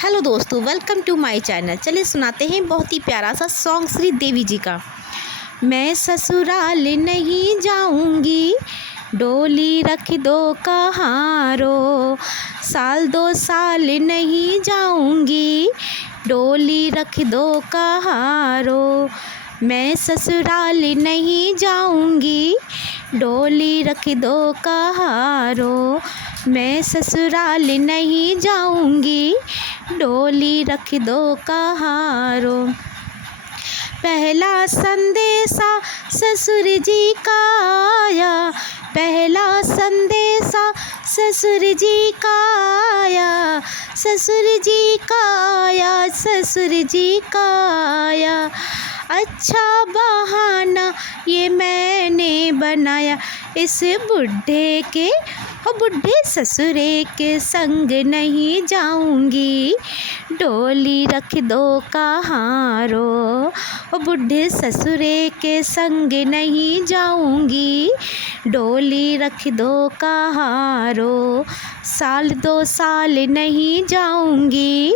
Hello दोस्तों, welcome to my channel. चलिए सुनाते हैं बहुत ही प्यारा सा सॉन्ग श्री देवी जी का। मैं ससुराल नहीं जाऊंगी, डोली रख दो कहारो। साल दो साल नहीं जाऊंगी, डोली रख दो कहारो। मैं ससुराल नहीं जाऊंगी, डोली रख दो कहारो। मैं ससुराल नहीं जाऊंगी, डोली रख दो कहारो। पहला संदेशा ससुर जी का आया, पहला संदेशा ससुर जी का आया। ससुर जी का आया, ससुर जी का आया। अच्छा बहाना ये मैंने बनाया, इस बुढ़े के बुढ़े ससुरे के संग नहीं जाऊंगी, डोली रख दो कहारो। बुढ़े ससुरे के संग नहीं जाऊंगी, डोली रख दो कहारो। साल दो साल नहीं जाऊंगी,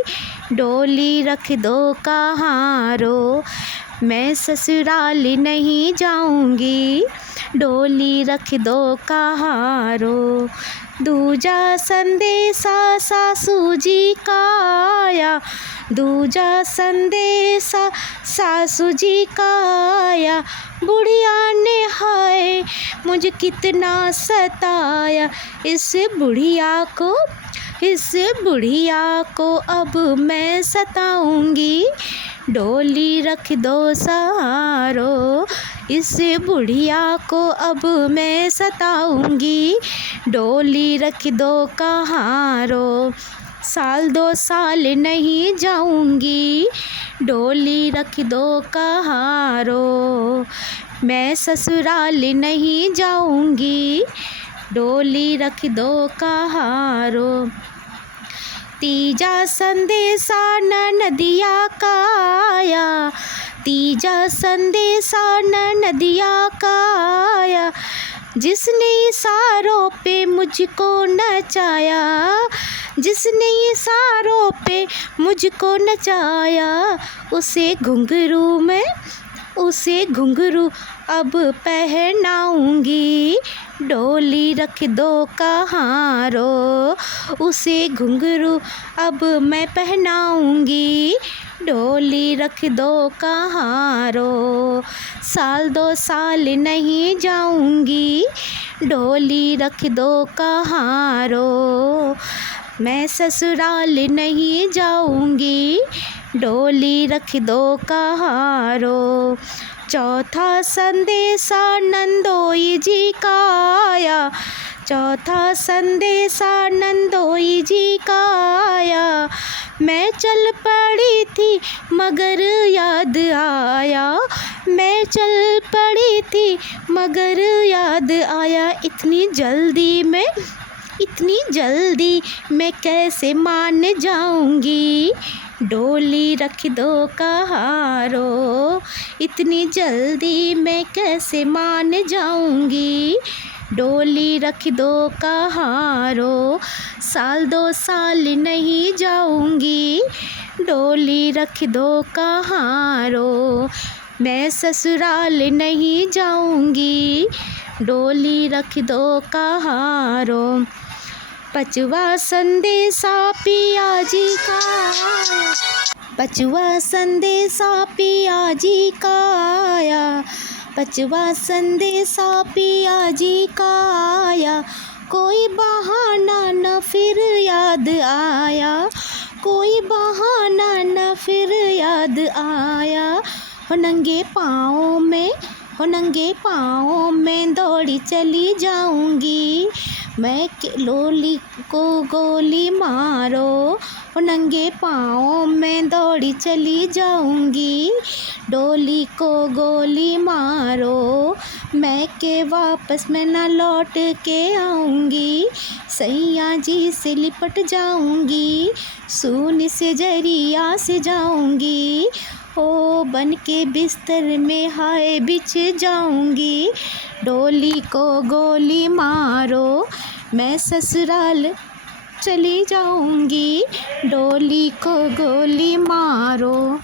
डोली रख दो कहारो। मैं ससुराल नहीं जाऊंगी, डोली रख दो कहारो। दूजा संदेशा सासू जी का आया, दूजा संदेशा सासू जी का आया। बुढ़िया ने हाय मुझे कितना सताया, इस बुढ़िया को अब मैं सताऊंगी, डोली रख दो सहारो। इस बुढ़िया को अब मैं सताऊंगी, डोली रख दो कहारो। साल दो साल नहीं जाऊंगी, डोली रख दो कहारो। मैं ससुराल नहीं जाऊंगी, डोली रख दो कहारो। तीजा संदेशा ननदिया का आया, तीजा संदेशा ननदिया का आया। जिसने इशारों पे मुझको नचाया, जिसने इशारों पे मुझको नचाया। उसे घुंघरू अब पहनाऊंगी, डोली रख दो कहारो। उसे घुंघरू अब मैं पहनाऊंगी, डोली रख दो कहारो। साल दो साल नहीं जाऊंगी, डोली रख दो कहारो। मैं ससुराल नहीं जाऊंगी, डोली रख दो कहारो। चौथा संदेशा नंदोई जी का आया, चौथा संदेशा नंदोई जी का आया। मैं चल पड़ी थी मगर याद आया, मैं चल पड़ी थी मगर याद आया। इतनी जल्दी मैं कैसे मान जाऊंगी, डोली रख दो कहारो। इतनी जल्दी मैं कैसे मान जाऊंगी, डोली रख दो कहारो। साल दो साल नहीं जाऊंगी, डोली रख दो कहारो। मैं ससुराल नहीं जाऊंगी, डोली रख दो कहारो। पचवा संदेशा पिया जी का आया, पचवा संदेशा पिया जी का आया। पचवा संदेशा पिया जी का आया। कोई बहाना न फिर याद आया, कोई बहाना न फिर याद आया। हो नंगे पाँव में दौड़ी चली जाऊंगी, मैं लोली को गोली मारो। हो नंगे पाँव में दौड़ी चली जाऊंगी, डोली को गोली मारो। मैं के वापस में न लौट के आऊंगी, सैया जी से लिपट जाऊंगी, सूनी से जरिया से जाऊंगी। ओ बन के बिस्तर में हाय बिछ जाऊंगी, डोली को गोली मारो। मैं ससुराल चली जाऊंगी, डोली को गोली मारो।